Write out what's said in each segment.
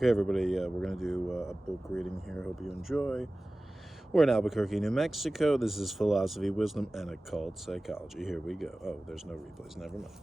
Okay, everybody, we're going to do a book reading here. Hope you enjoy. We're in Albuquerque, New Mexico. This is Philosophy, Wisdom, and Occult Psychology. Here we go. Oh, there's no replays. Never mind.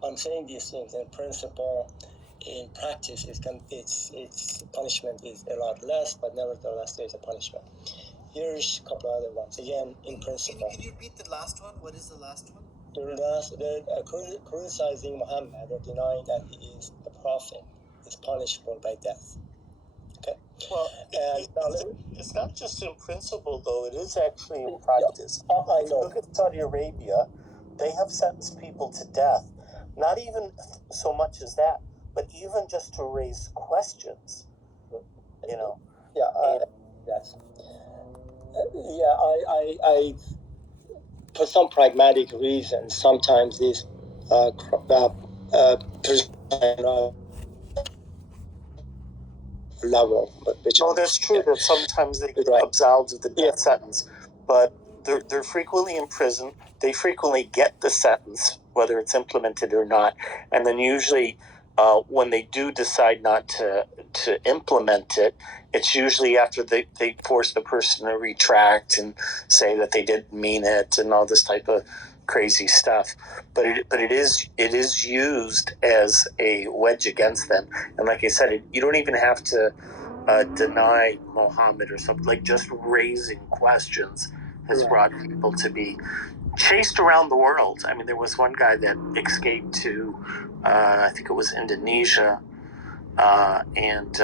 I'm saying these things in principle. In practice, its punishment is a lot less, but nevertheless, there's a punishment. Here's a couple other ones. Again, in principle. Can you repeat the last one? What is the last one? They're criticizing Muhammad or denying that he is a prophet is punishable by death. Okay? Well, it's not just in principle, though. It is actually in practice. Yeah, I know. Look at Saudi Arabia. They have sentenced people to death. Not even so much as that, but even just to raise questions. You know. Yeah. Yes. I for some pragmatic reasons, sometimes these level, which that's true. That sometimes they get absolved of the death sentence, but they're frequently in prison. They frequently get the sentence, whether it's implemented or not, and then usually, when they do decide not to implement it, it's usually after they force the person to retract and say that they didn't mean it and all this type of crazy stuff. But it is used as a wedge against them. And like I said, you don't even have to deny Mohammed or something. Like, just raising questions has brought people to be chased around the world. I mean, there was one guy that escaped to I think it was Indonesia, and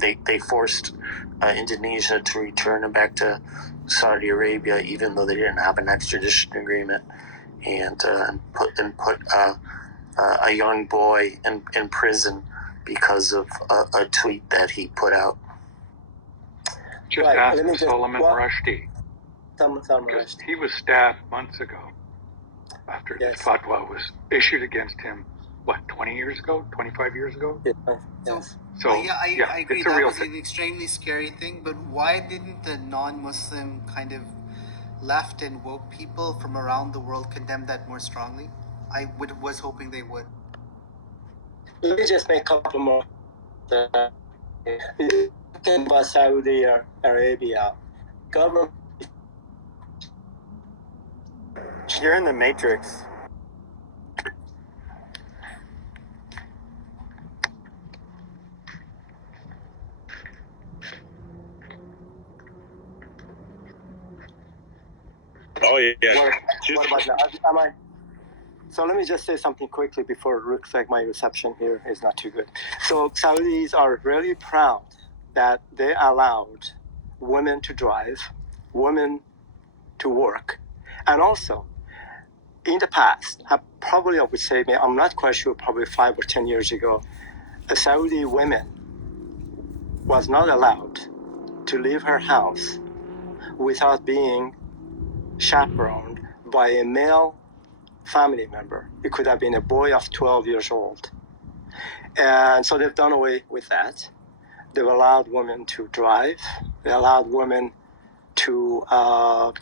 they forced Indonesia to return him back to Saudi Arabia, even though they didn't have an extradition agreement, and put a young boy in prison because of a tweet that he put out. Just ask Solomon Rushdie. Because he was stabbed months ago after the fatwa was issued against him, 20 years ago, 25 years ago? So I agree, that was an extremely scary thing, but why didn't the non-Muslim kind of left and woke people from around the world condemn that more strongly? I was hoping they would. Let me just make a couple more. About Saudi Arabia, government. You're in the Matrix. Oh yeah. What about that? So let me just say something quickly before it looks like my reception here is not too good. So Saudis are really proud that they allowed women to drive, women to work, and also in the past, I would say, I'm not quite sure, probably 5 or 10 years ago, a Saudi woman was not allowed to leave her house without being chaperoned by a male family member. It could have been a boy of 12 years old. And so they've done away with that. They've allowed women to drive. They allowed women to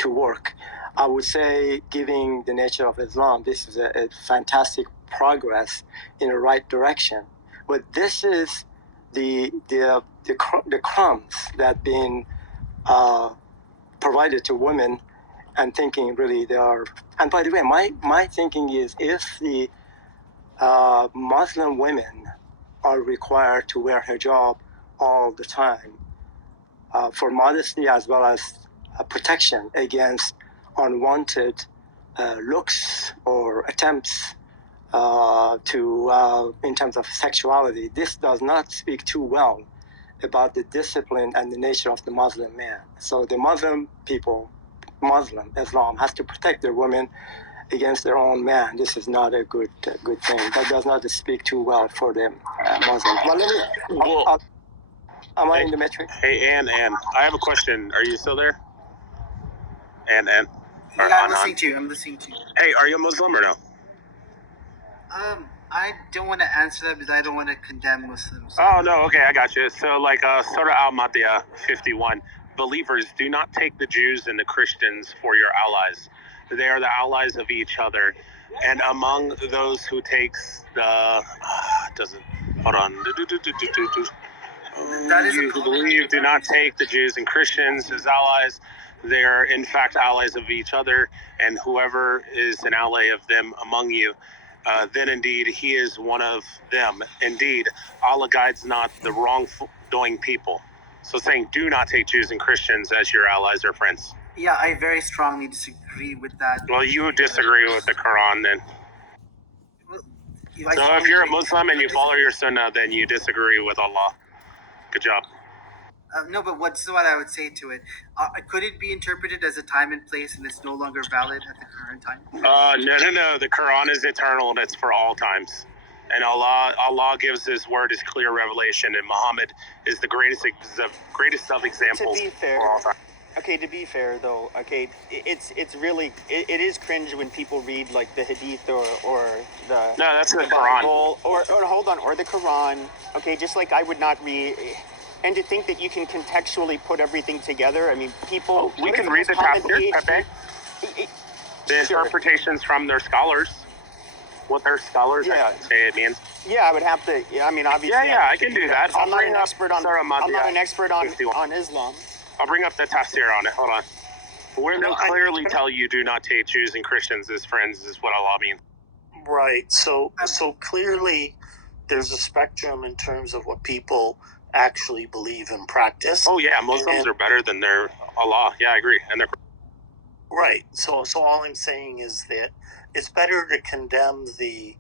work. I would say, given the nature of Islam, this is a fantastic progress in the right direction. But this is the crumbs that been provided to women, and thinking really they are. And by the way, my thinking is, if the Muslim women are required to wear hijab all the time for modesty as well as protection against unwanted looks or attempts in terms of sexuality, this does not speak too well about the discipline and the nature of the Muslim man. So the Muslim Islam has to protect their women against their own man. This is not a good thing. That does not speak too well for the Muslims. But let me. Am I in the matrix? Hey, Ann, I have a question. Are you still there? Ann. Yeah, I'm listening to you. Hey, are you a Muslim or no? I don't want to answer that because I don't want to condemn Muslims. Oh, no, okay, I got you. So, like, Surah Al-Ma'idah 51, believers, do not take the Jews and the Christians for your allies. They are the allies of each other. And among those who takes the... Hold on. That is you who believe do not take the Jews and Christians as allies. They are, in fact, allies of each other, and whoever is an ally of them among you, then indeed he is one of them. Indeed, Allah guides not the wrongdoing people. So saying, do not take Jews and Christians as your allies or friends. Yeah, I very strongly disagree with that. Well, you disagree with the Quran then. So if you're a Muslim and you follow your Sunnah, then you disagree with Allah. Good job. No, but what's what I would say to it? Could it be interpreted as a time and place, and it's no longer valid at the current time? No. The Quran is eternal, and it's for all times. And Allah gives His word as clear revelation, and Muhammad is the greatest of examples for all time. Okay, to be fair though, okay, it's really it is cringe when people read like the Hadith or the no, that's the Bible, Quran or the Quran. Okay, just like I would not read. And to think that you can contextually put everything together, I mean, people... we can read the tafsir, Pepe. The interpretations from their scholars. What their scholars say it means. Yeah, I would have to... I mean, obviously... Yeah, I can do that. I'm not an expert on Islam. I'll bring up the tafsir on it. Hold on. Where they'll clearly tell you do not take Jews and Christians as friends is what Allah means. Right. So clearly there's a spectrum in terms of what people actually believe and practice. Oh yeah, Muslims are better than their Allah. Yeah, I agree. And they're right. So all I'm saying is that it's better to condemn the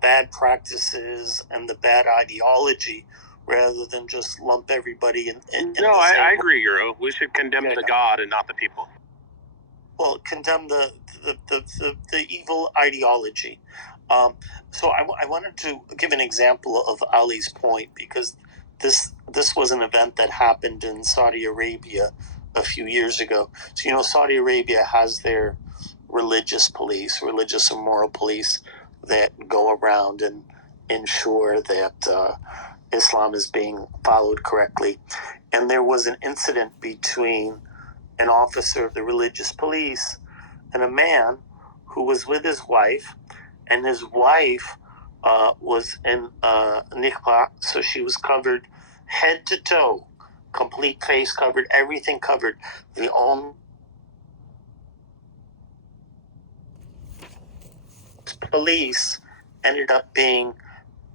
bad practices and the bad ideology rather than just lump everybody in no, I agree, Euro. We should condemn the God and not the people. Well, condemn the evil ideology. So I wanted to give an example of Ali's point, because this was an event that happened in Saudi Arabia a few years ago. So, Saudi Arabia has their religious and moral police that go around and ensure that Islam is being followed correctly. And there was an incident between an officer of the religious police and a man who was with his wife, and his wife was in niqab, so she was covered head to toe, complete face covered, everything covered. The only police ended up being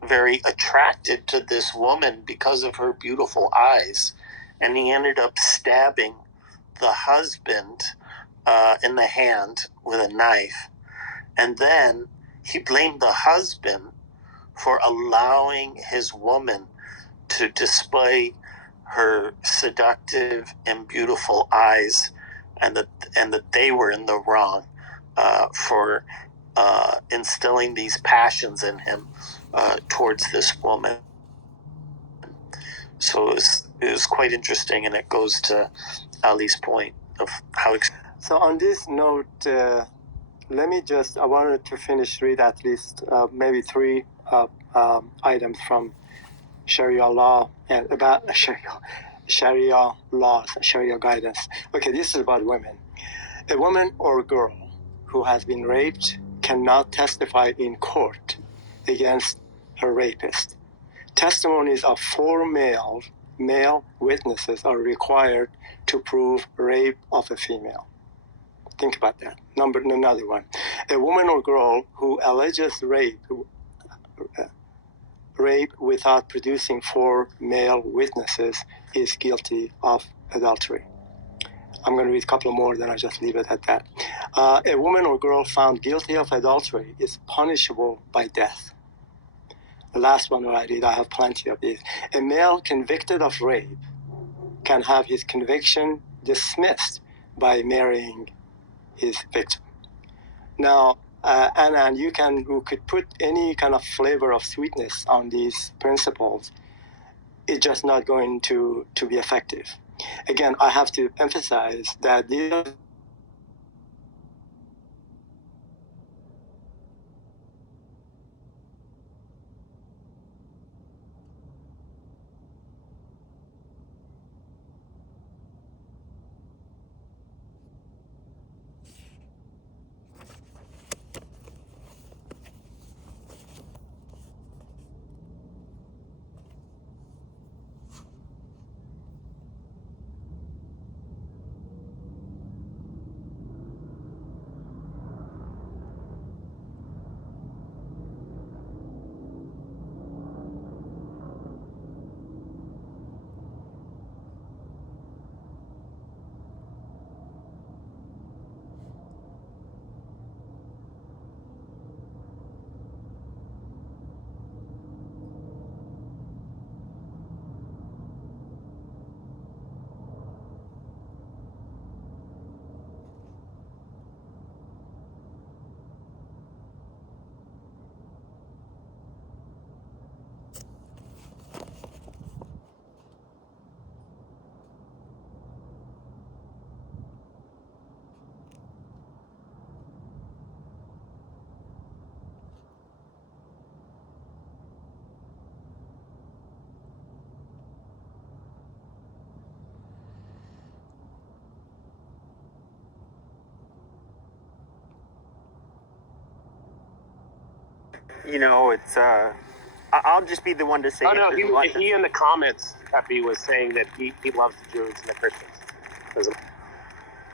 very attracted to this woman because of her beautiful eyes, and he ended up stabbing the husband in the hand with a knife. And then he blamed the husband for allowing his woman to display her seductive and beautiful eyes, and that they were in the wrong for instilling these passions in him towards this woman. So it was quite interesting, and it goes to Ali's point of how. So on this note, I wanted to read at least maybe 3 items from Sharia law and about Sharia laws, Sharia guidance. Okay, this is about women. A woman or girl who has been raped cannot testify in court against her rapist. Testimonies of 4 male witnesses are required to prove rape of a female. Think about that. Another one. A woman or girl who alleges rape without producing 4 male witnesses is guilty of adultery. I'm going to read a couple more, then I'll just leave it at that. A woman or girl found guilty of adultery is punishable by death. The last one that I read, I have plenty of these. A male convicted of rape can have his conviction dismissed by marrying his victim. Now, and you could put any kind of flavor of sweetness on these principles. It's just not going to be effective. Again, I have to emphasize that these it's I'll just be the one to say. Oh no, he in the comments, Pepe, was saying that he loves the Jews and the Christians.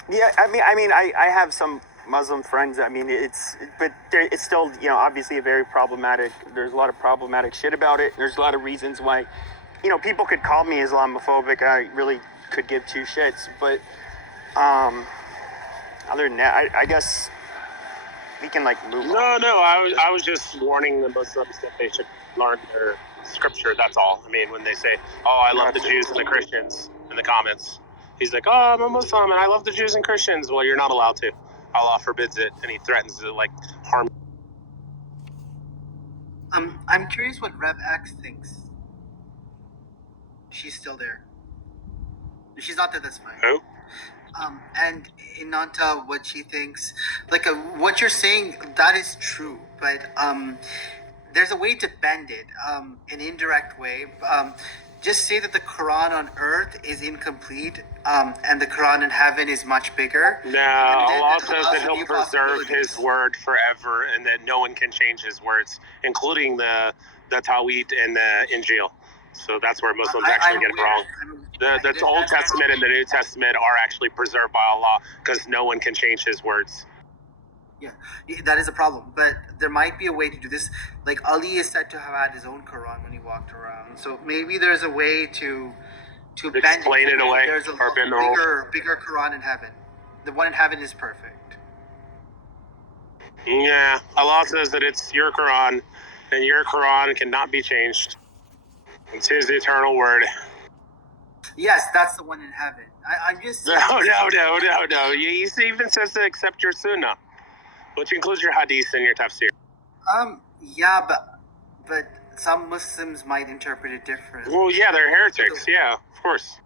Yeah, I have some Muslim friends. But it's still, obviously very problematic. There's a lot of problematic shit about it. There's a lot of reasons why, people could call me Islamophobic. I really could give 2 shits. But other than that, I guess we can move on. No, I was just warning the Muslims that they should learn their scripture. That's all. When they say, "Oh, I love the Jews and the Christians," in the comments, he's like, "Oh, I'm a Muslim and I love the Jews and Christians." Well, you're not allowed to. Allah forbids it, and he threatens to harm. I'm curious what Rev X thinks. She's still there. If she's not there, that's fine. Who? And Inanta, what she thinks, what you're saying, that is true, but there's a way to bend it, an indirect way. Just say that the Quran on earth is incomplete, and the Quran in heaven is much bigger. No, Allah says that He'll preserve His word forever, and that no one can change His words, including the Tawhid and the Injil. So that's where Muslims actually get it wrong. The Old Testament and the New Testament are actually preserved by Allah because no one can change His words. Yeah, that is a problem. But there might be a way to do this. Ali is said to have had his own Quran when he walked around. So maybe there's a way to explain it away. There's a bigger Quran in heaven. The one in heaven is perfect. Yeah, Allah says that it's your Quran, and your Quran cannot be changed. It's His eternal word. Yes, that's the one in heaven. I'm just saying. No. He even says to accept your Sunnah, which includes your Hadith and your Tafsir. Yeah, but some Muslims might interpret it differently. Well, yeah, they're heretics. Yeah, of course.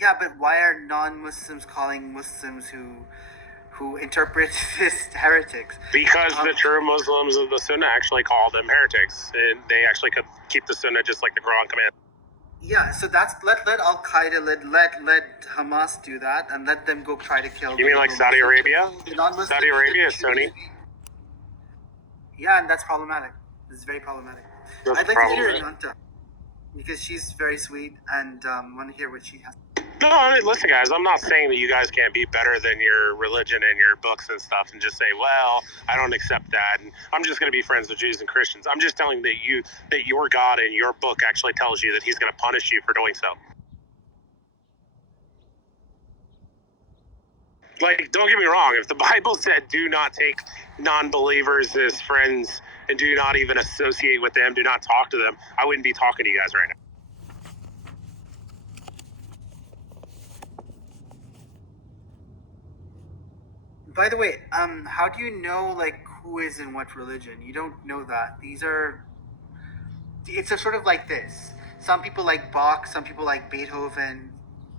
Yeah, but why are non-Muslims calling Muslims who interpret this heretics? Because the true Muslims of the Sunnah actually call them heretics, and they actually could keep the Sunnah just like the Quran commands. Yeah, so that's let Al Qaeda let Hamas do that, and let them go try to kill. You mean like Saudi Arabia? Saudi Arabia is Sunni. Yeah, and that's problematic. It's very problematic. I'd like to hear Nanta, because she's very sweet, and want to hear what she has. No, I mean, listen, guys, I'm not saying that you guys can't be better than your religion and your books and stuff and just say, well, I don't accept that, and I'm just going to be friends with Jews and Christians. I'm just telling that your God and your book actually tells you that He's going to punish you for doing so. Like, don't get me wrong. If the Bible said do not take non-believers as friends and do not even associate with them, do not talk to them, I wouldn't be talking to you guys right now. By the way, how do you know like who is in what religion? You don't know that. It's a sort of like this. Some people like Bach, some people like Beethoven.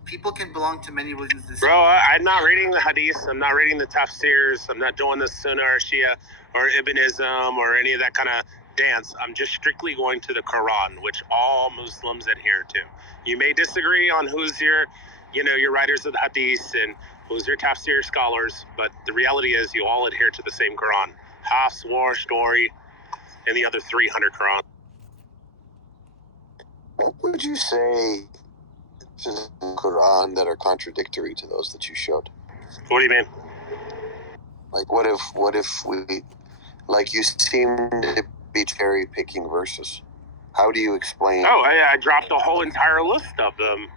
People can belong to many religions. Bro, I'm not reading the Hadiths. I'm not reading the Tafsirs. I'm not doing the Sunnah or Shia or Ibnism or any of that kind of dance. I'm just strictly going to the Quran, which all Muslims adhere to. You may disagree on who's your writers of the Hadiths and who's your Tafsir scholars, but the reality is you all adhere to the same Quran. Hafs, War, Story, and the other 300 Qurans. What would you say to the Quran that are contradictory to those that you showed? What do you mean? Like, what if we, like, you seem to be cherry picking verses? How do you explain? Oh, I dropped a whole entire list of them.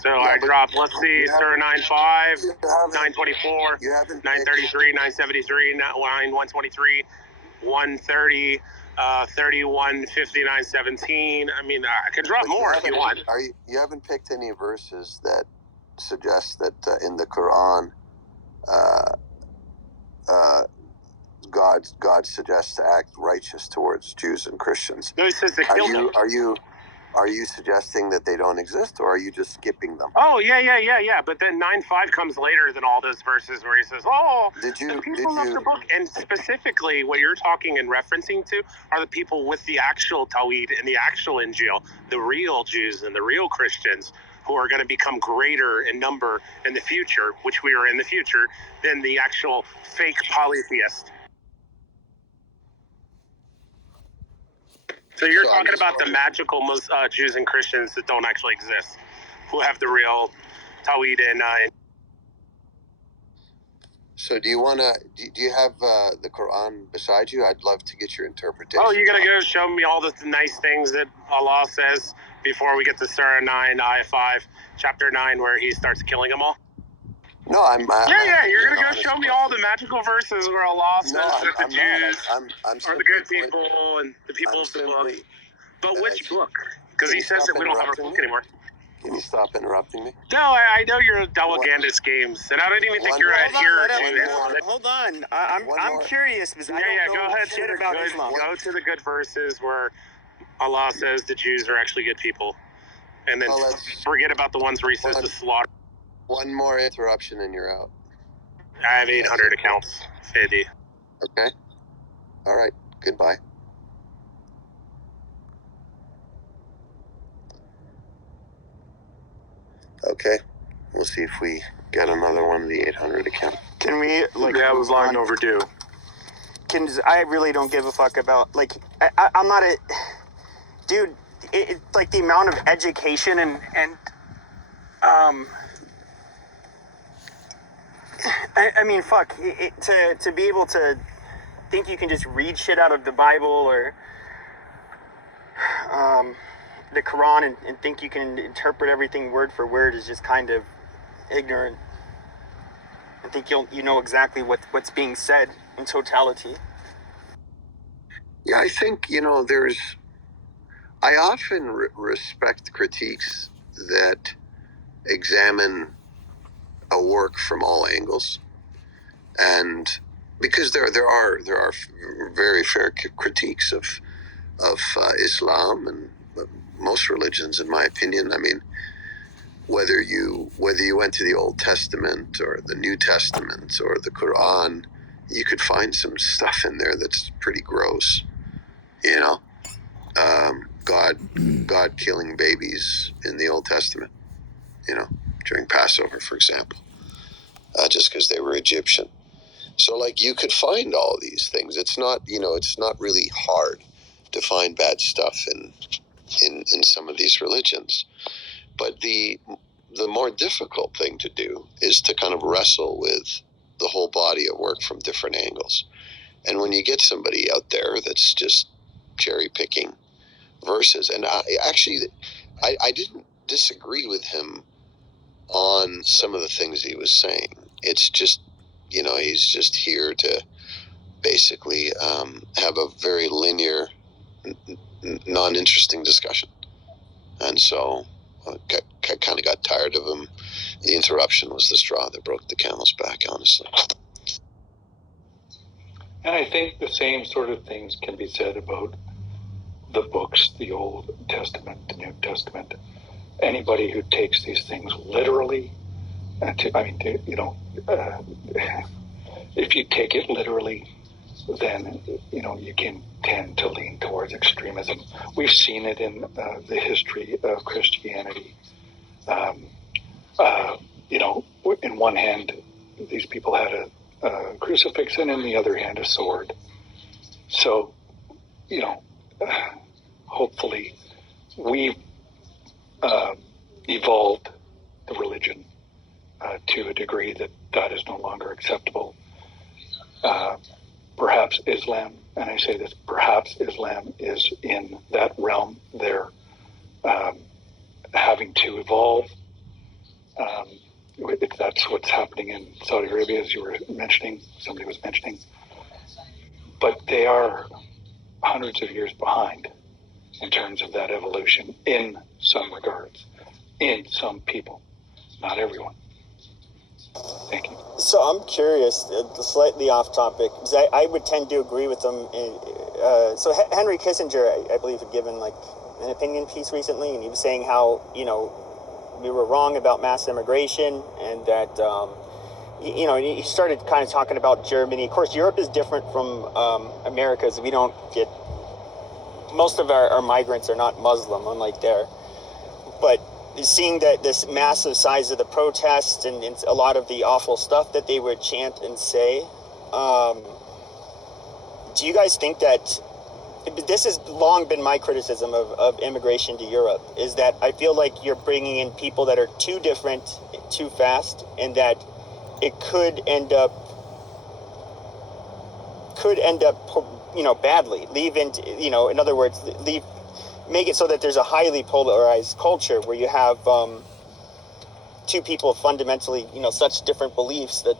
So yeah, I dropped, let's see, Surah 9:5, 9:24, 9:33, 9:73, 123, 130, 31, 59, 17. I mean, I could drop more if you want. You haven't picked any verses that suggest that in the Quran, God suggests to act righteous towards Jews and Christians. No, he says to kill them. Are you suggesting that they don't exist, or are you just skipping them? Oh, yeah. But then 9:5 comes later than all those verses where he says, the people of the book. And specifically, what you're talking and referencing to are the people with the actual Tawhid and the actual Injil, the real Jews and the real Christians who are going to become greater in number in the future, which we are in the future, than the actual fake polytheist. So you're talking about the magical Jews and Christians that don't actually exist, who have the real Tawhid and. So do you have the Quran beside you? I'd love to get your interpretation. Oh, you're going to go show me all the nice things that Allah says before we get to Surah 9, Ayah 5, chapter 9, where he starts killing them all? No, I'm you're going to go show me all the magical verses where Allah says that the Jews are the good people and the people of the book. But which book? Because he says that we don't have a book anymore. Can you stop interrupting me? No, I know you're Deleganda's games, and I don't even think you're an adherent to Hold on. I'm curious because I don't know go ahead. shit about Islam. Go to the good verses where Allah says the Jews are actually good people. And then forget about the ones where he says to slaughter. One more interruption and you're out. I have 800 accounts, Fede. Okay. All right. Goodbye. Okay. We'll see if we get another one of the 800 accounts. Can we, Yeah, it was long overdue. I really don't give a fuck about, I'm not a... Dude, it's like the amount of education and I mean, fuck, to be able to think you can just read shit out of the Bible or the Quran and think you can interpret everything word for word is just kind of ignorant I think you know exactly what's being said in totality. Yeah, I think, I often respect critiques that examine a work from all angles, and because there are very fair critiques of Islam and most religions, in my opinion. I mean, whether you went to the Old Testament or the New Testament or the Quran, you could find some stuff in there that's pretty gross. God killing babies in the Old Testament, during Passover, for example, just because they were Egyptian. So, like, you could find all of these things. It's not really hard to find bad stuff in some of these religions. But the more difficult thing to do is to kind of wrestle with the whole body of work from different angles. And when you get somebody out there that's just cherry picking verses, and I didn't disagree with him on some of the things he was saying. It's just, he's just here to basically have a very linear, non-interesting discussion. And so I kind of got tired of him. The interruption was the straw that broke the camel's back, honestly. And I think the same sort of things can be said about the books, the Old Testament, the New Testament. Anybody who takes these things literally, if you take it literally, then you can tend to lean towards extremism. We've seen it in the history of Christianity. In one hand, these people had a crucifix, and in the other hand, a sword. So, hopefully, we've evolved the religion to a degree that is no longer acceptable. Perhaps Islam, and I say this, perhaps Islam is in that realm. They're having to evolve. That's what's happening in Saudi Arabia, as somebody was mentioning. But they are hundreds of years behind in terms of that evolution in some regards, in some people, not everyone. Thank you. So I'm curious, slightly off topic, because I would tend to agree with them. So Henry Kissinger, I believe, had given an opinion piece recently, and he was saying how we were wrong about mass immigration, and that he started kind of talking about Germany. Of course, Europe is different from America, as we don't get, most of our migrants are not Muslim, unlike there. But seeing that this massive size of the protests and a lot of the awful stuff that they would chant and say, do you guys think that this has long been my criticism of immigration to Europe, is that I feel like you're bringing in people that are too different, too fast, and that it could end up badly. In other words, make it so that there's a highly polarized culture where you have two people fundamentally, such different beliefs that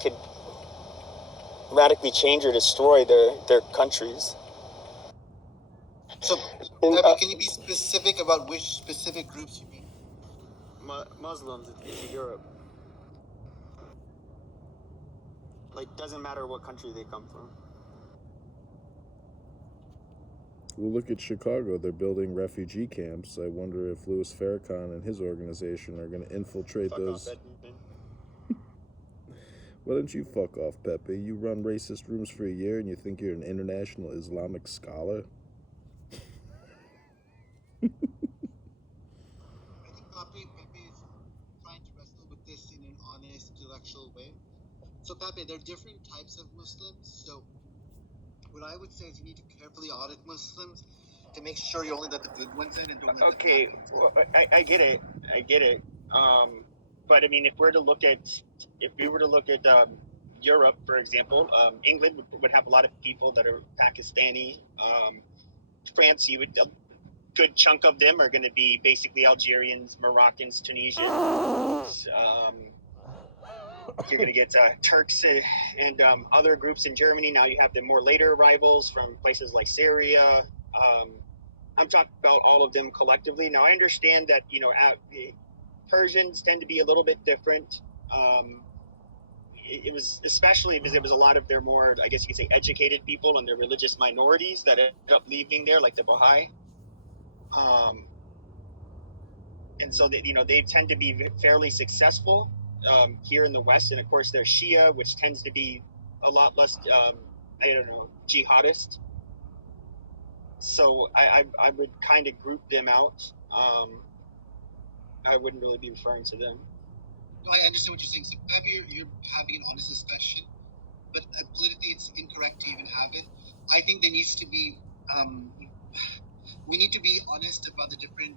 could radically change or destroy their countries. So, can you be specific about which specific groups you mean? Muslims in Europe. Doesn't matter what country they come from. Well, look at Chicago. They're building refugee camps. I wonder if Louis Farrakhan and his organization are going to infiltrate those. Why don't you fuck off, Pepe? You run racist rooms for a year and you think you're an international Islamic scholar? I think Pepe is trying to wrestle with this in an honest, intellectual way. So, Pepe, there are different types of Muslims. So, what I would say is you need to carefully audit Muslims to make sure you only let the good ones in and don't let the bad ones in. Well, I get it. But I mean, if we were to look at Europe, for example, England would have a lot of people that are Pakistani. France, good chunk of them are going to be basically Algerians, Moroccans, Tunisians. You're going to get Turks and other groups in Germany. Now you have the more later arrivals from places like Syria. I'm talking about all of them collectively. Now I understand that, you know, Persians tend to be a little bit different. It was especially because it was a lot of their more, I guess you could say, educated people and their religious minorities that ended up leaving there, like the Baha'i. And so they, you know, they tend to be fairly successful here in the West. And of course, they're Shia, which tends to be a lot less, I don't know, jihadist. So I would kind of group them out. I wouldn't really be referring to them. No, I understand what you're saying. So maybe you're having an honest discussion, but politically it's incorrect to even have it. I think there needs to be, we need to be honest about the different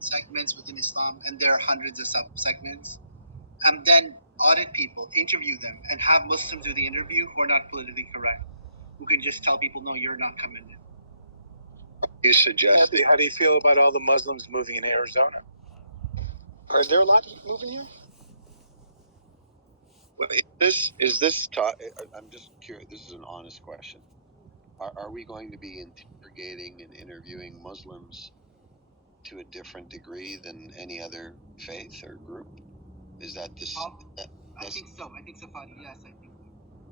segments within Islam, and there are hundreds of sub-segments. Then audit people, interview them, and have Muslims do the interview who are not politically correct, who can just tell people, no, you're not coming in. You suggest. How do you feel about all the Muslims moving in Arizona? Are there a lot moving here? Well, I'm just curious. This is an honest question. Are we going to be interrogating and interviewing Muslims to a different degree than any other faith or group? Is that this? I think so. I think so, Fadi. Yes, I think.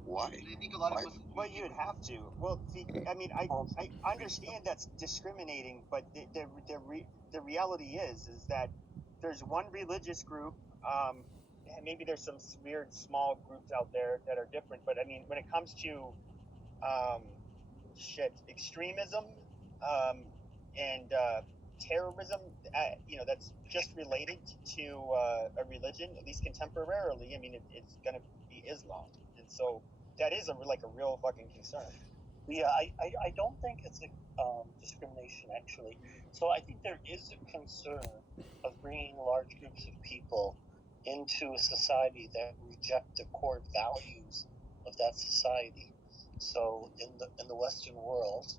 Why? I think a lot of Muslims. Well, you'd have to. Well, I mean, I understand that's discriminating, but the reality is that there's one religious group. And maybe there's some weird small groups out there that are different, but I mean, when it comes to extremism and terrorism, you know, that's just related to a religion, at least contemporarily. I mean, it's going to be Islam, and so that is a real fucking concern. Yeah, I don't think it's a discrimination, actually. So I think there is a concern of bringing large groups of people into a society that reject the core values of that society. So in the Western world,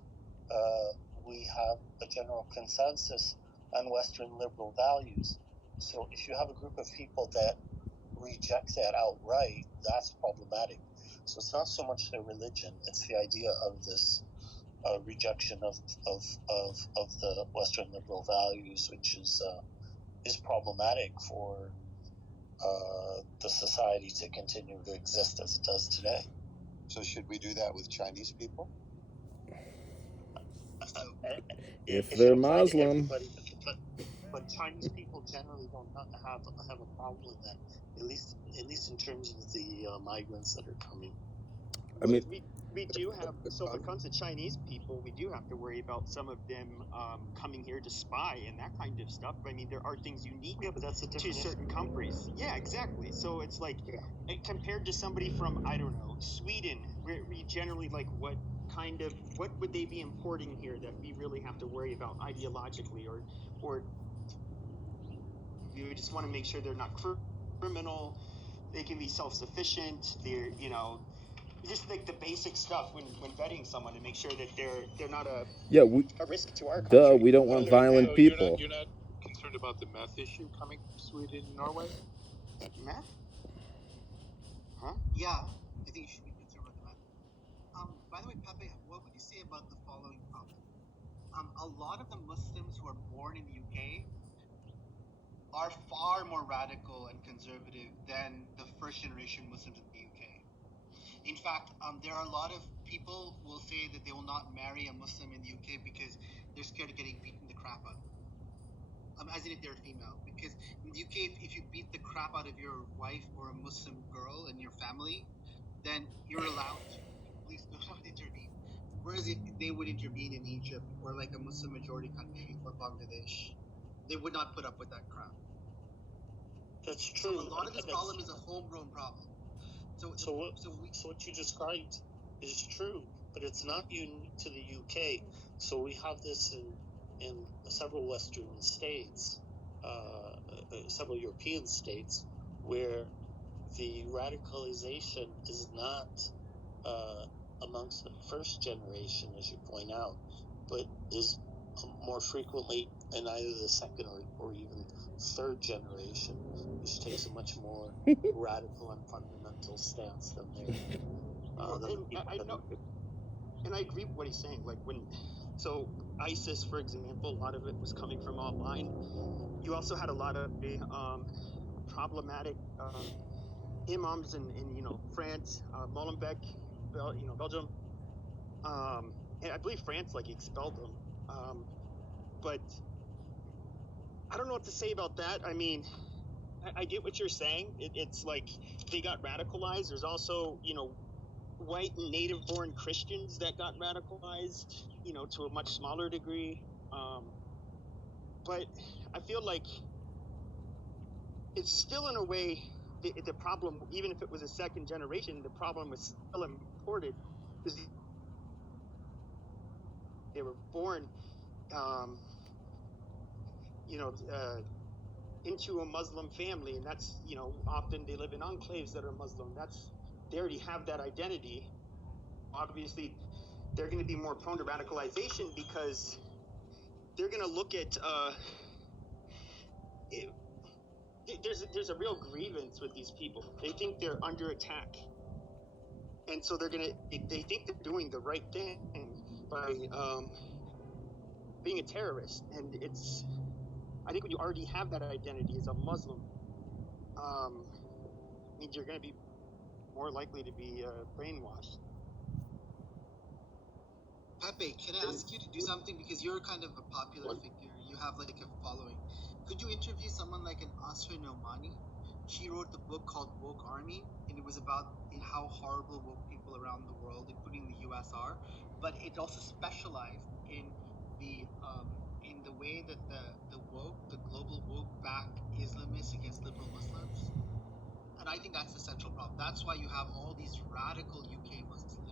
we have a general consensus on Western liberal values. So if you have a group of people that reject that outright, that's problematic. So it's not so much their religion; it's the idea of this rejection of the Western liberal values, which is problematic for the society to continue to exist as it does today. So should we do that with Chinese people? If they're Muslim. But Chinese people generally don't have a problem with that. At least in terms of the migrants that are coming. I mean, we do have, so if it comes to Chinese people, we do have to worry about some of them coming here to spy and that kind of stuff. I mean, there are things unique to certain countries. Yeah, exactly. So it's like, compared to somebody from, I don't know, Sweden, we generally, like, what would they be importing here that we really have to worry about ideologically, or you just want to make sure they're not criminal, they can be self-sufficient, they're, you know, just like the basic stuff when vetting someone to make sure that they're not a risk to our country. We don't want violent people. You're not concerned about the meth issue coming from Sweden and Norway? Meth? Huh? Yeah, I think you should be concerned about the meth. By the way, Pepe, what would you say about the following problem? A lot of the Muslims who are born in the UK are far more radical and conservative than the first-generation Muslims in the UK. In fact, there are a lot of people who will say that they will not marry a Muslim in the UK because they're scared of getting beaten the crap out of them. As in if they're female. Because in the UK, if you beat the crap out of your wife or a Muslim girl in your family, then you're allowed to. Police do not intervene. Whereas if they would intervene in Egypt or like a Muslim majority country or Bangladesh, they would not put up with that crap. That's true. So a lot of this problem is a homegrown problem. So what you described is true, but it's not unique to the UK. So we have this in several Western states, several European states, where the radicalization is not amongst the first generation, as you point out, but is more frequently in either the second or even third generation, which takes a much more radical and fundamental stance than their. And I agree with what he's saying. Like so ISIS, for example, a lot of it was coming from online. You also had a lot of problematic imams in France, Molenbeek, Belgium, and I believe France expelled them. But I don't know what to say about that. I mean, I get what you're saying. It's like they got radicalized. There's also white and native-born Christians that got radicalized, to a much smaller degree. But I feel like it's still, in a way, the problem, even if it was a second generation, the problem was still imported because they were born, into a Muslim family, and that's, often they live in enclaves that are Muslim. They already have that identity. Obviously, they're going to be more prone to radicalization because they're going to look at there's a real grievance with these people. They think they're under attack, and so they think they're doing the right thing by being a terrorist. And I think when you already have that identity as a Muslim, means you're going to be more likely to be brainwashed. Pepe, can I ask you to do something, because you're kind of a popular figure, you have a following. Could you interview someone like an Asra Nomani? She wrote the book called Woke Army, and it was about how horrible woke people around the world, including the US, are. But it also specialized in the way that the global woke back Islamists against liberal Muslims. And I think that's the central problem. That's why you have all these radical UK Muslims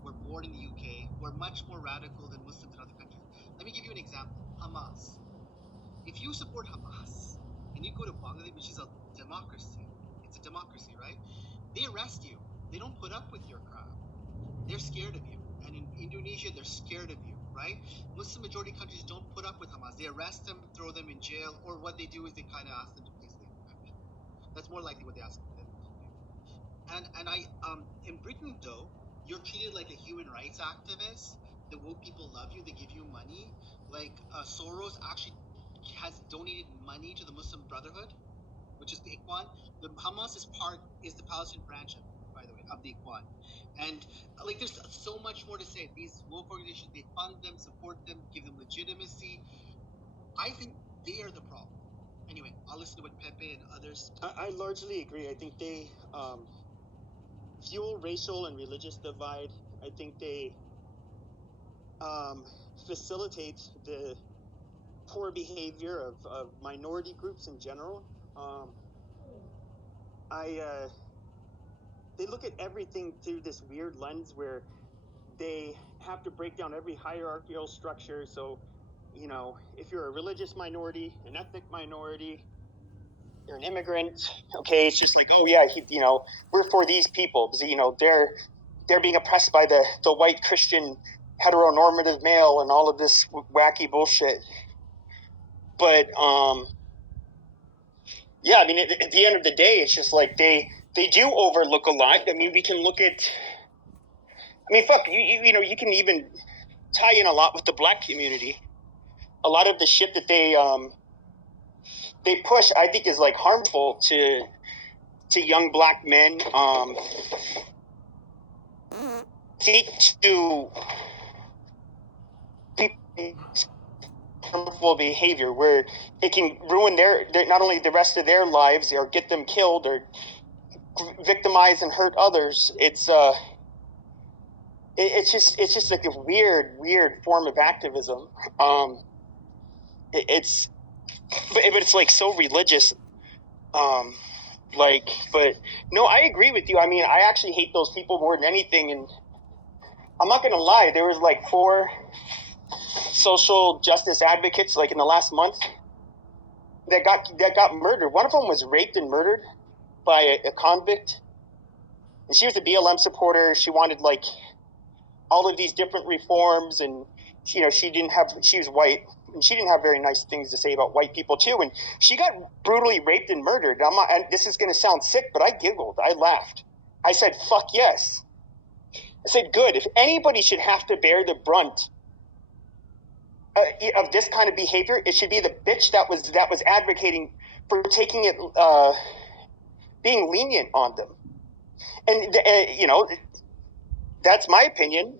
who were born in the UK, who are much more radical than Muslims in other countries. Let me give you an example. Hamas. If you support Hamas and you go to Bangladesh, which is a democracy, it's a democracy, right? They arrest you. They don't put up with your crap. They're scared of you. And in Indonesia, they're scared of you, right? Muslim majority countries don't put up with Hamas. They arrest them, throw them in jail, or what they do is they kind of ask them to please leave the country. That's more likely what they ask them to do. And in Britain, though, you're treated like a human rights activist. The woke people love you. They give you money. Soros actually has donated money to the Muslim Brotherhood, which is the Ikhwan. The Hamas is the Palestinian branch, by the way, of the Ikhwan. And there's so much more to say. These woke organizations, they fund them, support them, give them legitimacy. I think they are the problem. Anyway, I'll listen to what Pepe and others. I largely agree. I think they fuel racial and religious divide. I think they facilitate the poor behavior of minority groups in general. They look at everything through this weird lens where they have to break down every hierarchical structure. So, if you're a religious minority, an ethnic minority, you're an immigrant, okay, it's just like, oh yeah, we're for these people because they're being oppressed by the white Christian heteronormative male and all of this wacky bullshit. But yeah, I mean, at the end of the day, it's just like they do overlook a lot. I mean, we can look at, fuck, you can even tie in a lot with the black community. A lot of the shit that they push, I think, is harmful to young black men. To harmful behavior where it can ruin their not only the rest of their lives or get them killed or victimize and hurt others. It's just like a weird form of activism. But it's so religious. But no, I agree with you. I mean, I actually hate those people more than anything, and I'm not gonna lie. There was 4 social justice advocates in the last month that got murdered. One of them was raped and murdered by a convict, and she was a BLM supporter. She wanted all of these different reforms, and she was white, and she didn't have very nice things to say about white people too. And she got brutally raped and murdered. And this is going to sound sick, but I giggled. I laughed. I said, "Fuck yes." I said, "Good. If anybody should have to bear the brunt of this kind of behavior, it should be the bitch that was advocating for taking it, being lenient on them." And that's my opinion.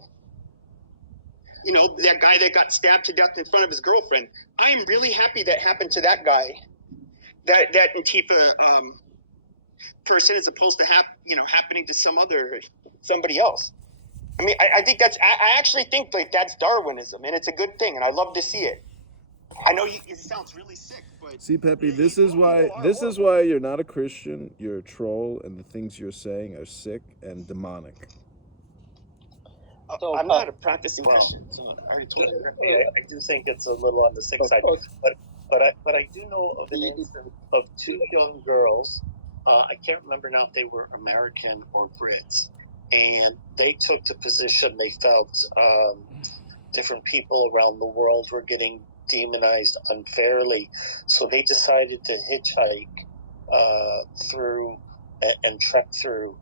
That guy that got stabbed to death in front of his girlfriend. I am really happy that happened to that guy, that Antifa person, as opposed to happening to somebody else. I mean, I think I actually think that's Darwinism, and it's a good thing, and I love to see it. I know it sounds really sick, but see, Pepe, this is why you're not a Christian. You're a troll, and the things you're saying are sick and demonic. So, I'm not a practicing Christian. So I do think it's a little on the sick side, but I do know of an instance of two young girls. I can't remember now if they were American or Brits, and they took the position they felt different people around the world were getting demonized unfairly, so they decided to hitchhike through and trek through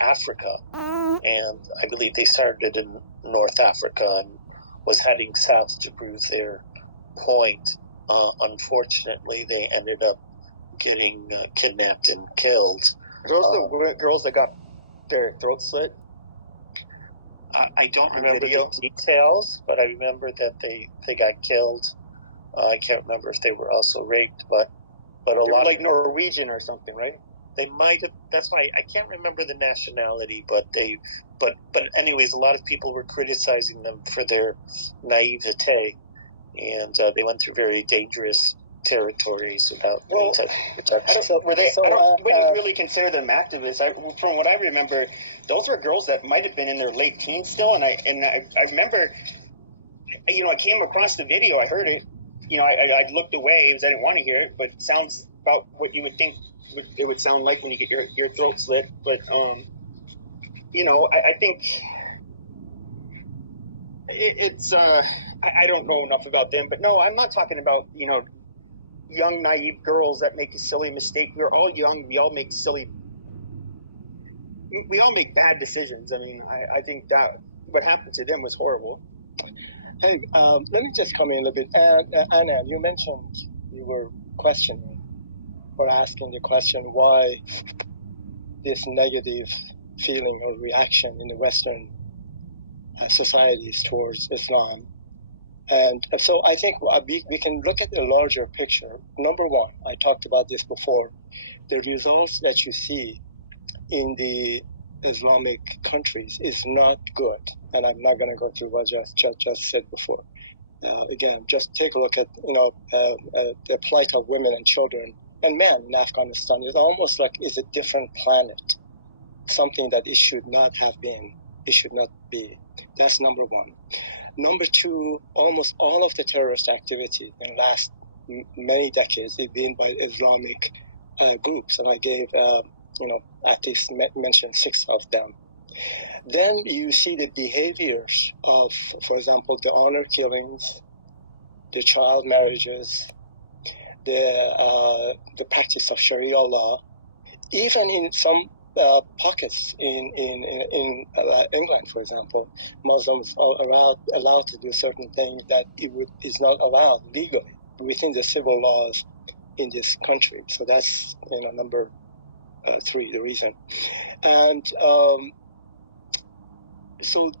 Africa, and I believe they started in North Africa and was heading south to prove their point. Unfortunately, they ended up getting kidnapped and killed. Are those the girls that got their throats slit? I don't remember the details, but I remember that they got killed. I can't remember if they were also raped, but a lot like Norwegian or something, right? They might have. That's why I can't remember the nationality, but anyways, a lot of people were criticizing them for their naivete, and they went through very dangerous territories without any type of protection. I wouldn't really consider them activists. From what I remember, those were girls that might have been in their late teens still, and I remember, I came across the video, I heard it, I looked away because I didn't want to hear it, but it sounds about what you would think it would sound like when you get your throat slit. But I think it's I don't know enough about them, but no, I'm not talking about young naive girls that make a silly mistake. We're all young. We all make bad decisions. I mean, I think that what happened to them was horrible. Hey, let me just come in a little bit. Anna, you mentioned you were questioning or asking the question why this negative feeling or reaction in the Western societies towards Islam. And so I think we can look at the larger picture. Number one, I talked about this before, the results that you see in the Islamic countries is not good. And I'm not going to go through what just said before. Again, just take a look at the plight of women and children and men in Afghanistan. It's almost like it's a different planet, something that it should not have been. It should not be. That's number one. Number two, almost all of the terrorist activity in the last many decades has been by Islamic groups, and I gave at least mentioned 6 of them. Then you see the behaviors of, for example, the honor killings, the child marriages, the practice of Sharia law, even in some pockets in England, for example, Muslims are allowed to do certain things that is not allowed legally within the civil laws in this country. So that's number 3, the reason. And so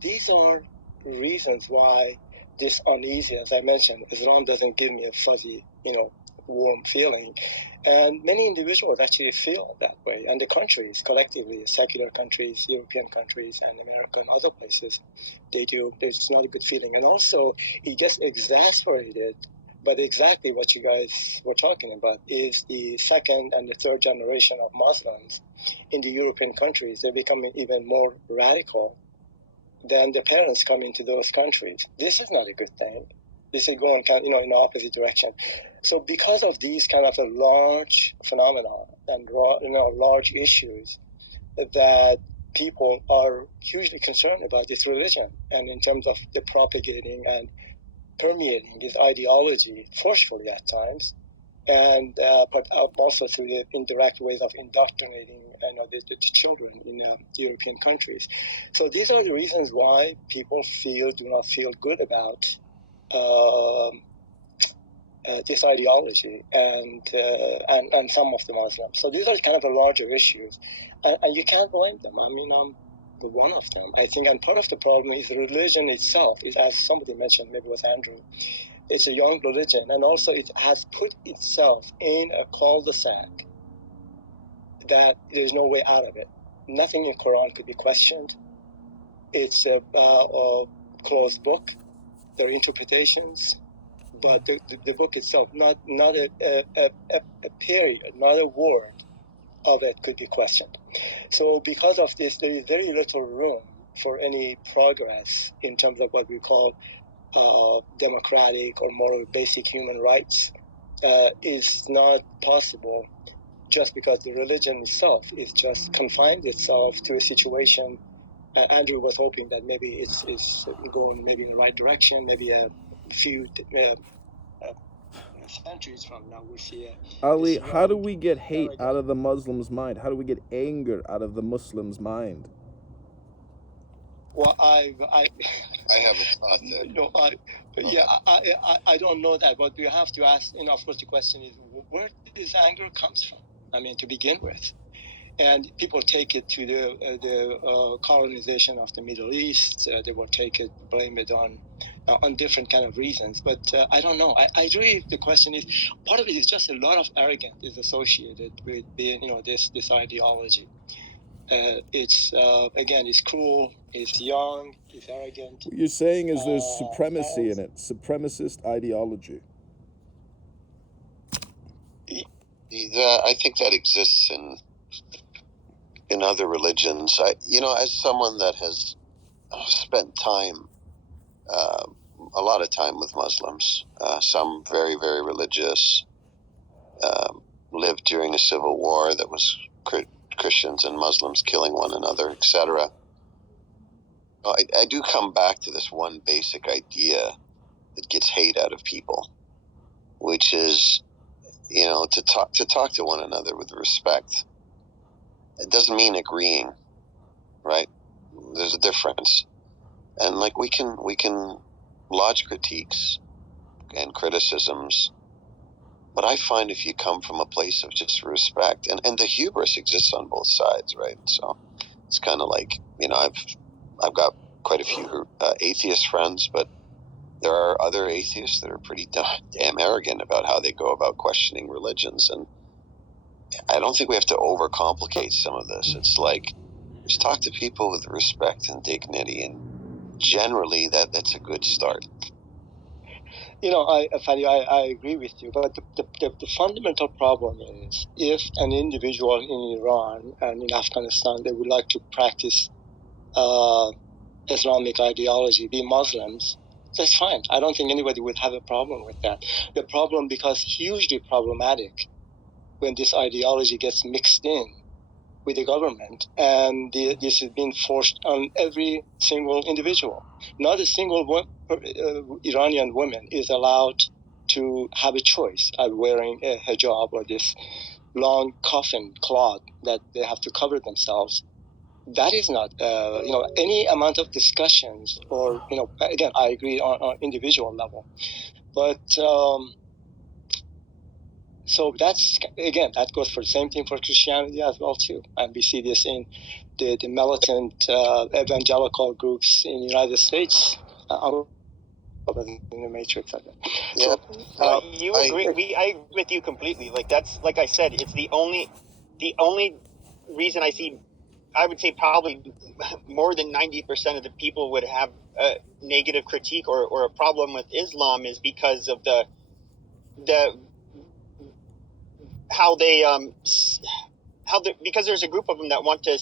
these are reasons why this uneasy, as I mentioned, Islam doesn't give me a fuzzy, warm feeling. And many individuals actually feel that way. And the countries, collectively, secular countries, European countries, and America and other places, they do. There's not a good feeling. And also, it gets exasperated. But exactly what you guys were talking about is the second and the third generation of Muslims in the European countries. They're becoming even more radical than the parents coming to those countries. This is not a good thing. This is going in the opposite direction. So because of these kind of a large phenomena and large issues that people are hugely concerned about this religion, and in terms of the propagating and permeating this ideology forcefully at times, and but also through the indirect ways of indoctrinating the children in European countries. So these are the reasons why people do not feel good about this ideology and some of the Muslims. So these are kind of the larger issues, and you can't blame them. I mean, I'm one of them, I think, and part of the problem is religion itself. Is, as somebody mentioned, maybe it was Andrew, it's a young religion, and also it has put itself in a cul-de-sac that there's no way out of it. Nothing in Quran could be questioned. It's a closed book. There are interpretations, but the book itself, not a period, not a word of it could be questioned. So because of this, there is very little room for any progress in terms of what we call democratic or moral basic human rights is not possible just because the religion itself is just confined itself to a situation. Andrew was hoping that maybe it's going maybe in the right direction, maybe a few centuries from now we'll see Ali, how do we get hate out of the Muslim's mind? How do we get anger out of the Muslim's mind? Well, I haven't thought that. No, I don't know that, but we have to ask. Of course, the question is where this anger comes from. I mean, to begin with, and people take it to the colonization of the Middle East. They will blame it on different kind of reasons. But I don't know. I really, the question is, part of it is just a lot of arrogance is associated with being, this ideology. It's again, it's cruel, it's young, it's arrogant. What you're saying is there's supremacy in it, supremacist ideology. I think that exists in other religions. As someone that has spent time, a lot of time with Muslims, some very, very religious, lived during a civil war that was Christians and Muslims killing one another, etc. I do come back to this one basic idea that gets hate out of people, which is, to talk to one another with respect. It doesn't mean agreeing, right? There's a difference, and we can lodge critiques and criticisms. But I find if you come from a place of just respect, and the hubris exists on both sides, right? So it's kind of like, I've got quite a few atheist friends, but there are other atheists that are pretty damn arrogant about how they go about questioning religions. And I don't think we have to overcomplicate some of this. It's like, just talk to people with respect and dignity, and generally that's a good start. Fadi, I agree with you, but the fundamental problem is if an individual in Iran and in Afghanistan, they would like to practice Islamic ideology, be Muslims, that's fine. I don't think anybody would have a problem with that. The problem becomes hugely problematic when this ideology gets mixed in with the government, and this is being forced on every single individual. Not a single Iranian woman is allowed to have a choice of wearing a hijab or this long coffin cloth that they have to cover themselves. That is not, any amount of discussions or, again, I agree on individual level. But so that's, again, that goes for the same thing for Christianity as well, too. And we see this in the militant evangelical groups in the United States. In the matrix, I think. Yeah. So, you agree? I agree with you completely. That's, like I said, it's the only reason I see. I would say probably more than 90% of the people would have a negative critique or a problem with Islam is because of because there's a group of them that want to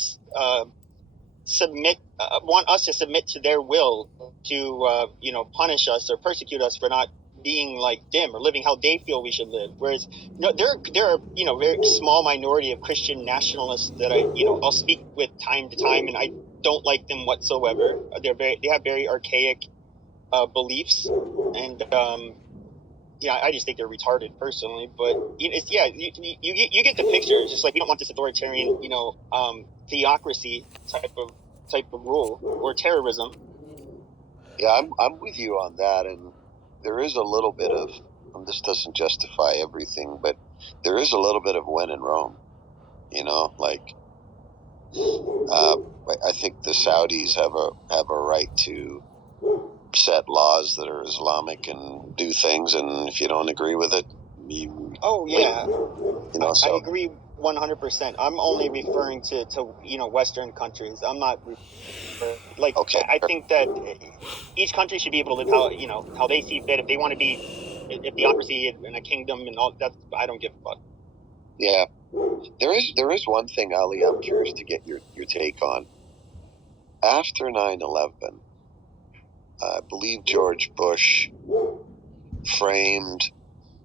want us to submit to their will to punish us or persecute us for not being like them or living how they feel we should live. Whereas, there are very small minority of Christian nationalists that I'll speak with time to time, and I don't like them whatsoever. They have very archaic beliefs, and I just think they're retarded personally. But you get the picture. It's just like we don't want this authoritarian theocracy type of rule or terrorism. Yeah, I'm with you on that, and there is a little bit of, and this doesn't justify everything, but there is a little bit of when in Rome, like I think the Saudis have a right to set laws that are Islamic and do things, and if you don't agree with it, I agree 100%. I'm only referring to Western countries. I'm not okay. I think that each country should be able to live how they see fit. If they want to be a theocracy in a kingdom and all that, I don't give a fuck. Yeah, there is one thing, Ali, I'm curious to get your take on. After 9/11, I believe George Bush framed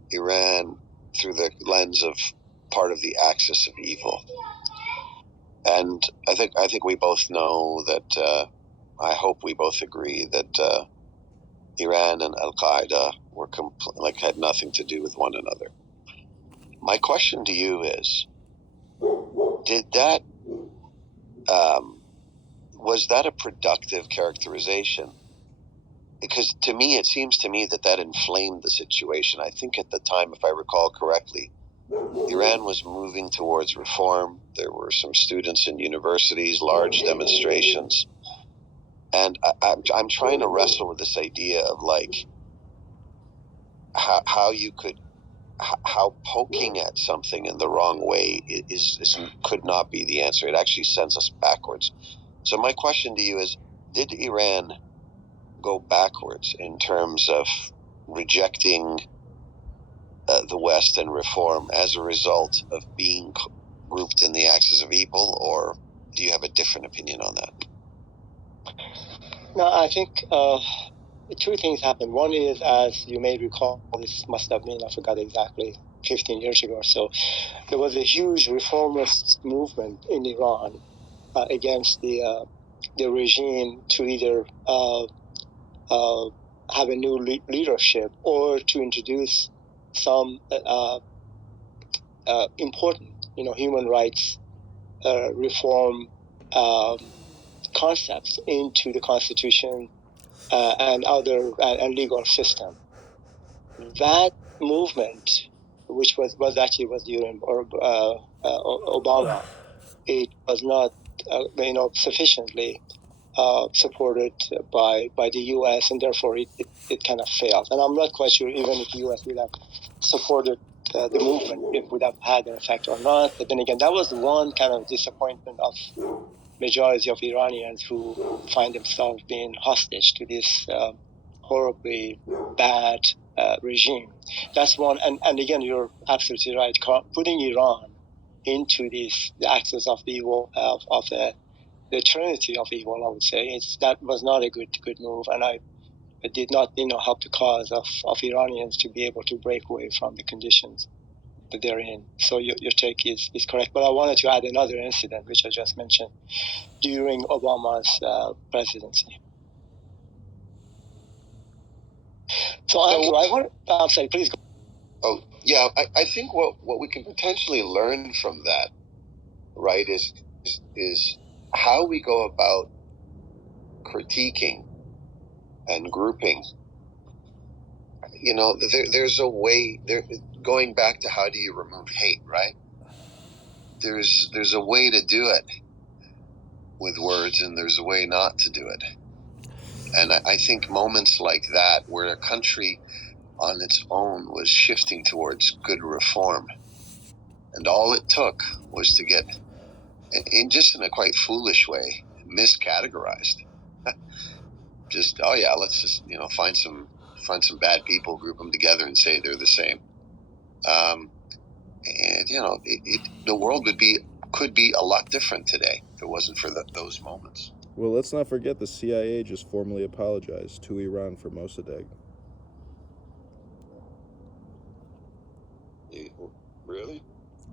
Iran through the lens of part of the axis of evil, and I think we both know that. I hope we both agree that Iran and Al Qaeda were had nothing to do with one another. My question to you is: did that was that a productive characterization? Because to me, it seems to me that inflamed the situation. I think at the time, if I recall correctly, Iran was moving towards reform. There were some students in universities, large demonstrations. And I'm trying to wrestle with this idea of how poking at something in the wrong way could not be the answer. It actually sends us backwards. So my question to you is, did Iran go backwards in terms of rejecting the West and reform as a result of being grouped in the axis of evil, or do you have a different opinion on that? No, I think two things happened. One is, as you may recall, this must have been, I forgot exactly, 15 years ago or so, there was a huge reformist movement in Iran against the regime to either have a new leadership or to introduce some important, human rights reform concepts into the constitution and other and legal system. That movement, which was during Obama, it was not sufficiently supported by the U.S. and therefore it kind of failed. And I'm not quite sure even if the U.S. would have supported the movement, it would have had an effect or not. But then again, that was one kind of disappointment of majority of Iranians who find themselves being hostage to this horribly bad regime. That's one. And again, you're absolutely right. Putting Iran into the axis of the evil of the trinity of evil, I would say, that was not a good move, and it did not help the cause of Iranians to be able to break away from the conditions that they're in. So your take is correct. But I wanted to add another incident, which I just mentioned, during Obama's presidency. So I'm sorry, please go. Oh, yeah, I think what we can potentially learn from that, right, is how we go about critiquing and grouping. There's a way, going back to how do you remove hate, right? There's a way to do it with words, and there's a way not to do it. And I think moments like that, where a country on its own was shifting towards good reform, and all it took was to get, in a quite foolish way, miscategorized. Just, oh yeah, let's just find some bad people, group them together, and say they're the same. And the world could be a lot different today if it wasn't for those moments. Well, let's not forget the CIA just formally apologized to Iran for Mossadegh.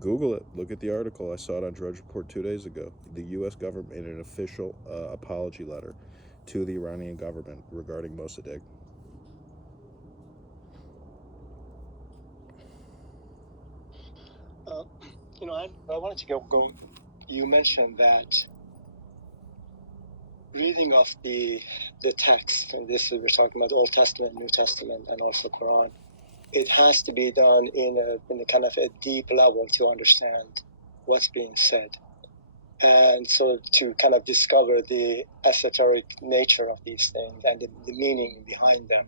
Google it. Look at the article. I saw it on Drudge Report 2 days ago. The U.S. government made an official apology letter to the Iranian government regarding Mossadegh. I wanted to go. You mentioned that reading of the text, and this we're talking about Old Testament, New Testament, and also Quran. It has to be done in a kind of a deep level to understand what's being said, and so to kind of discover the esoteric nature of these things and the meaning behind them,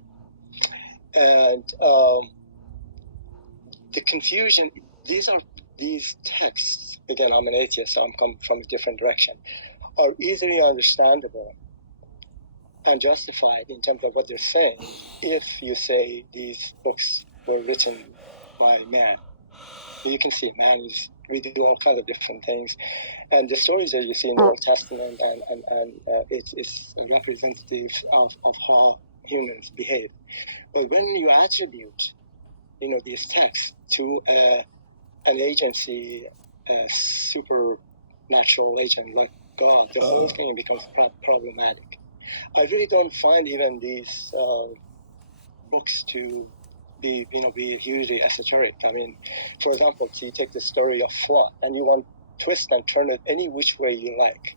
and the confusion. These texts. Again, I'm an atheist, so I'm coming from a different direction. Are easily understandable and justified in terms of what they're saying if you say these books were written by man. You can see man is we do all kinds of different things, and the stories that you see in the Old Testament and it's representative of how humans behave. But when you attribute these texts to an agency, a supernatural agent like God, the whole thing becomes problematic. I really don't find even these books to be hugely esoteric. I mean, for example, you take the story of flood and you want to twist and turn it any which way you like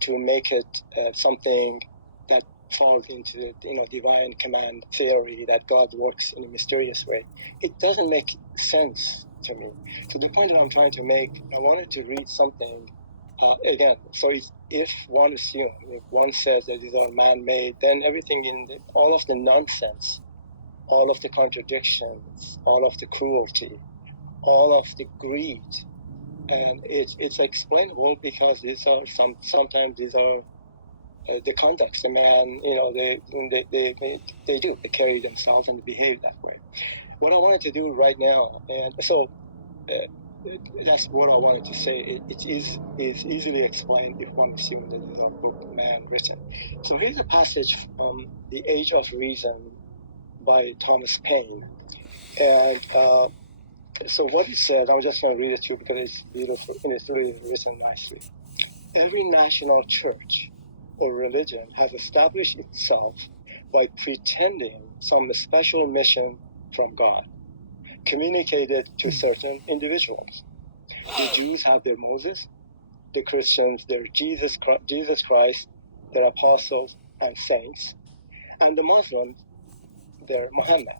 to make it something that falls into divine command theory that God works in a mysterious way. It doesn't make sense to me. So the point that I'm trying to make, I wanted to read something again. So if one assumes, if one says that these are man-made, then everything all of the nonsense, all of the contradictions, all of the cruelty, all of the greed, and it's explainable because sometimes these are the conducts the man they carry themselves and behave that way. What I wanted to do right now, and so that's what I wanted to say. It is easily explained if one assumes that these are book man written. So here's a passage from The Age of Reason by Thomas Paine, and so what it says, I'm just going to read it to you because it's beautiful and it's really written nicely. Every national church or religion has established itself by pretending some special mission from God, communicated to certain individuals. The Jews have their Moses, the Christians their Jesus Christ, their apostles and saints, and the Muslims their Muhammad,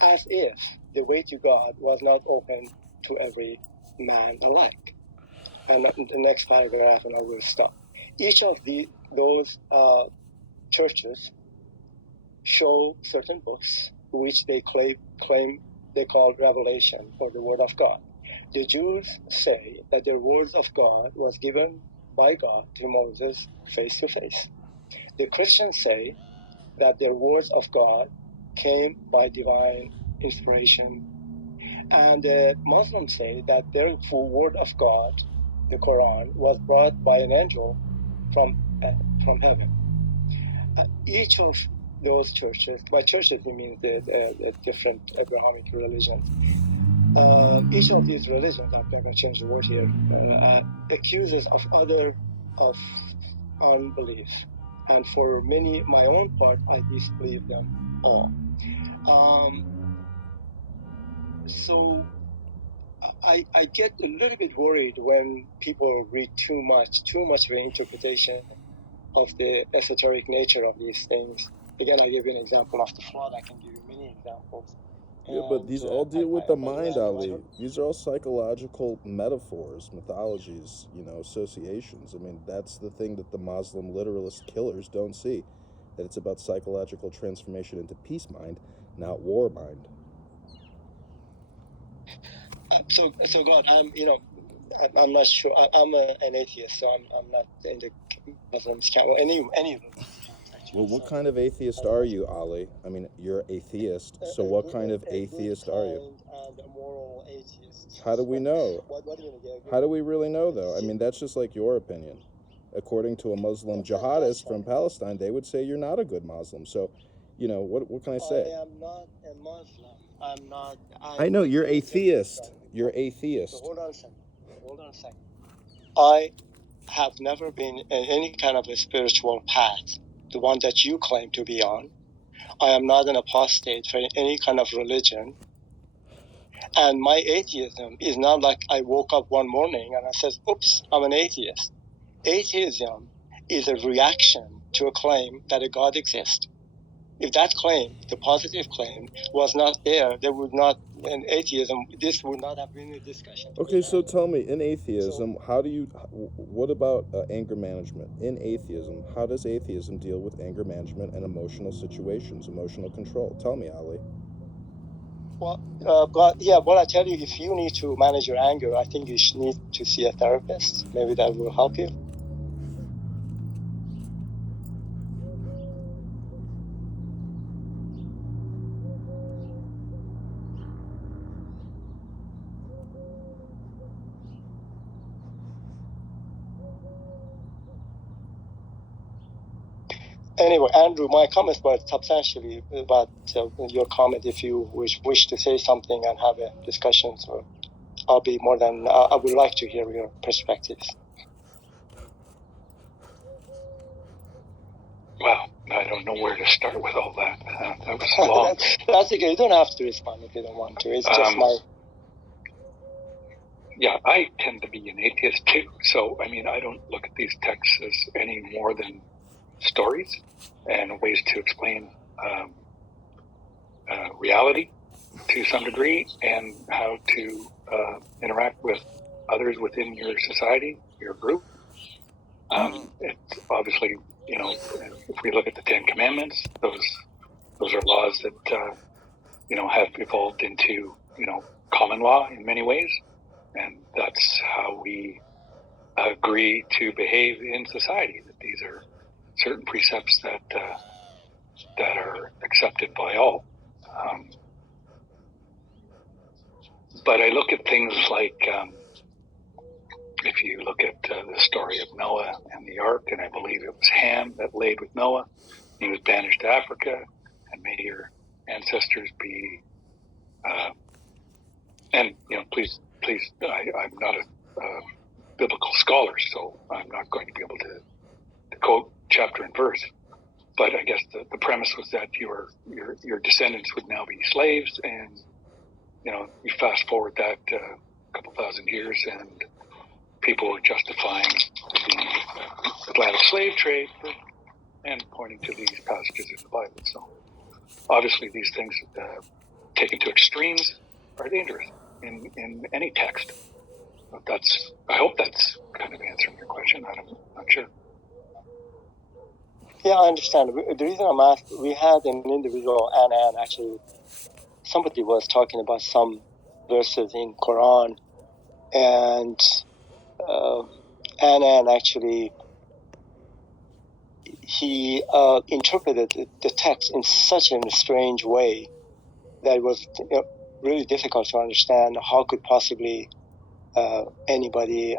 as if the way to God was not open to every man alike. And the next paragraph, and I will stop. Each of those churches show certain books which they claim they call revelation or the Word of God. The Jews say that the words of God was given by God to Moses face to face. The Christians say that their words of God came by divine inspiration. And the Muslims say that their word of God, the Quran, was brought by an angel from heaven. Each of those churches, by churches he means the different Abrahamic religions, each of these religions, I'm going to change the word here, accuses of other of unbelief. And for many, my own part, I disbelieve them all. So I get a little bit worried when people read too much of an interpretation of the esoteric nature of these things. Again, I gave you an example of the flood. I can give you many examples. Yeah, but these all deal with the mind, Ali. These are all psychological metaphors, mythologies, associations. I mean, that's the thing that the Muslim literalist killers don't see. That it's about psychological transformation into peace mind, not war mind. So God, I'm not sure. I'm an atheist, so I'm not in the Muslims camp. Well, any of them. Well, what kind of atheist are you, Ali? I mean, you're atheist, so what kind of atheist are you? And a moral atheist. How do we know? What are you going to get? How do we really know, though? I mean, that's just like your opinion. According to a Muslim jihadist from Palestine, they would say you're not a good Muslim. So, what can I say? I am not a Muslim. I'm not. I know, you're atheist. You're atheist. So hold on a second. I have never been in any kind of a spiritual path, the one that you claim to be on. I am not an apostate for any kind of religion. And my atheism is not like I woke up one morning and I said, oops, I'm an atheist. Atheism is a reaction to a claim that a God exists. If that claim, the positive claim, was not there, there would not, in atheism, this would not have been a discussion. Okay, so tell me, in atheism, what about anger management? In atheism, how does atheism deal with anger management and emotional situations, emotional control? Tell me, Ali. Well, what I tell you, if you need to manage your anger, I think you should need to see a therapist. Maybe that will help you. Anyway, Andrew, my comments were substantially about your comment. If you wish to say something and have a discussion, so I'll be more than, I would like to hear your perspectives. Well, I don't know where to start with all that. That was long. That's okay. You don't have to respond if you don't want to. It's just my... Yeah, I tend to be an atheist too. So, I mean, I don't look at these texts as any more than stories and ways to explain reality to some degree, and how to interact with others within your society, your group. It's obviously, you know, if we look at the Ten Commandments, those are laws that have evolved into common law in many ways, and that's how we agree to behave in society. That these are certain precepts that are accepted by all. But I look at things like, if you look at the story of Noah and the ark, and I believe it was Ham that laid with Noah. He was banished to Africa, and may your ancestors be, and please, I'm not a biblical scholar, so I'm not going to be able to quote chapter and verse. But I guess the premise was that your descendants would now be slaves, and you fast forward that a couple thousand years, and people were justifying the Atlantic slave trade and pointing to these passages in the Bible. So obviously these things taken to extremes are dangerous in any text. But I hope that's kind of answering your question. I'm not sure. Yeah, I understand. The reason I'm asking, we had an individual, Anne, actually, somebody was talking about some verses in Quran, and Anne actually, he interpreted the text in such a strange way that it was really difficult to understand how could possibly anybody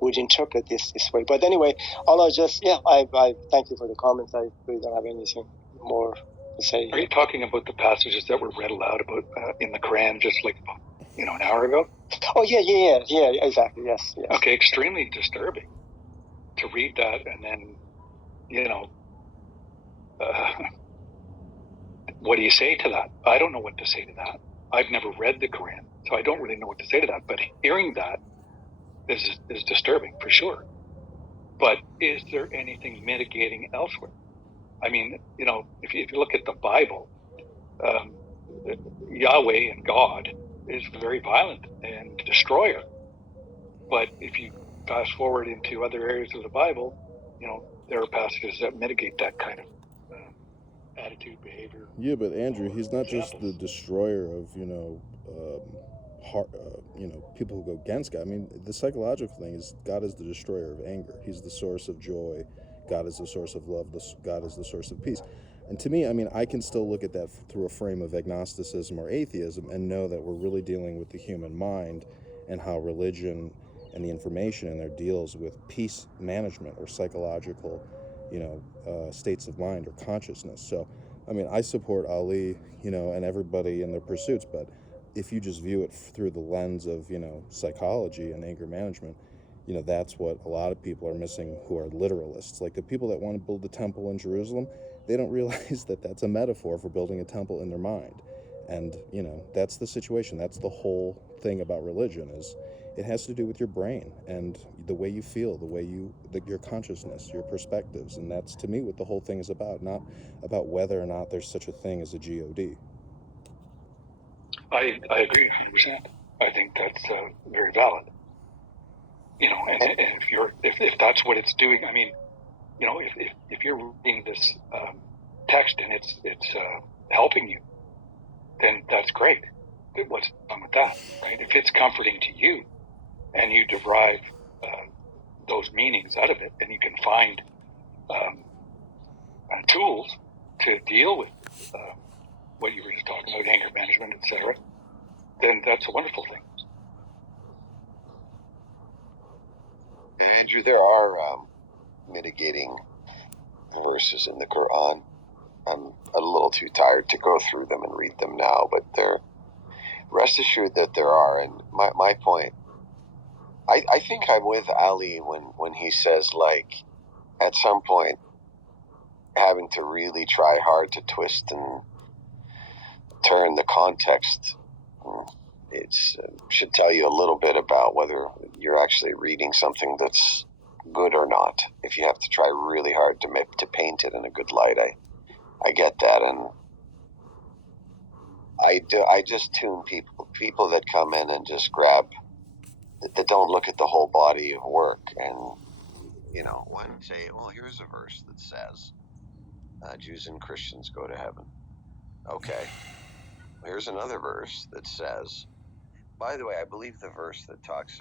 would interpret this way. But anyway, I thank you for the comments. I really don't have anything more to say. Are you talking about the passages that were read aloud about in the Quran just like an hour ago? Oh yeah, exactly. Yes. Okay, extremely disturbing to read that, and then what do you say to that? I don't know what to say to that. I've never read the Quran, so I don't really know what to say to that. But hearing that is disturbing for sure. But is there anything mitigating elsewhere? I mean, if you look at the Bible, Yahweh and God is very violent and destroyer. But if you fast forward into other areas of the Bible, there are passages that mitigate that kind of attitude, behavior. Yeah, but Andrew, he's not just the destroyer of people who go against God. I mean, the psychological thing is God is the destroyer of anger. He's the source of joy. God is the source of love. God is the source of peace. And to me, I mean, I can still look at that through a frame of agnosticism or atheism and know that we're really dealing with the human mind and how religion and the information in there deals with peace management or psychological, states of mind or consciousness. So, I mean, I support Ali, and everybody in their pursuits, but if you just view it through the lens of, psychology and anger management, that's what a lot of people are missing who are literalists. Like the people that want to build the temple in Jerusalem, they don't realize that that's a metaphor for building a temple in their mind. And, that's the situation. That's the whole thing about religion, is it has to do with your brain and the way you feel, your consciousness, your perspectives. And that's, to me, what the whole thing is about, not about whether or not there's such a thing as a God. I agree 100%. I think that's very valid. And if that's what it's doing, I mean, if you're reading this text and it's helping you, then that's great. What's wrong with that, right? If it's comforting to you and you derive those meanings out of it, and you can find tools to deal with what you were just talking about, anger management, etc., then that's a wonderful thing. Andrew, there are mitigating verses in the Quran. I'm a little too tired to go through them and read them now, but rest assured that there are. And my point, I think I'm with Ali when he says, like, at some point, having to really try hard to twist and turn the context, it should tell you a little bit about whether you're actually reading something that's good or not. If you have to try really hard to paint it in a good light, I get that, and I just tune people that come in and just grab, that don't look at the whole body of work, and one say, well, here's a verse that says Jews and Christians go to heaven. Okay, here's another verse that says, by the way, I believe the verse that talks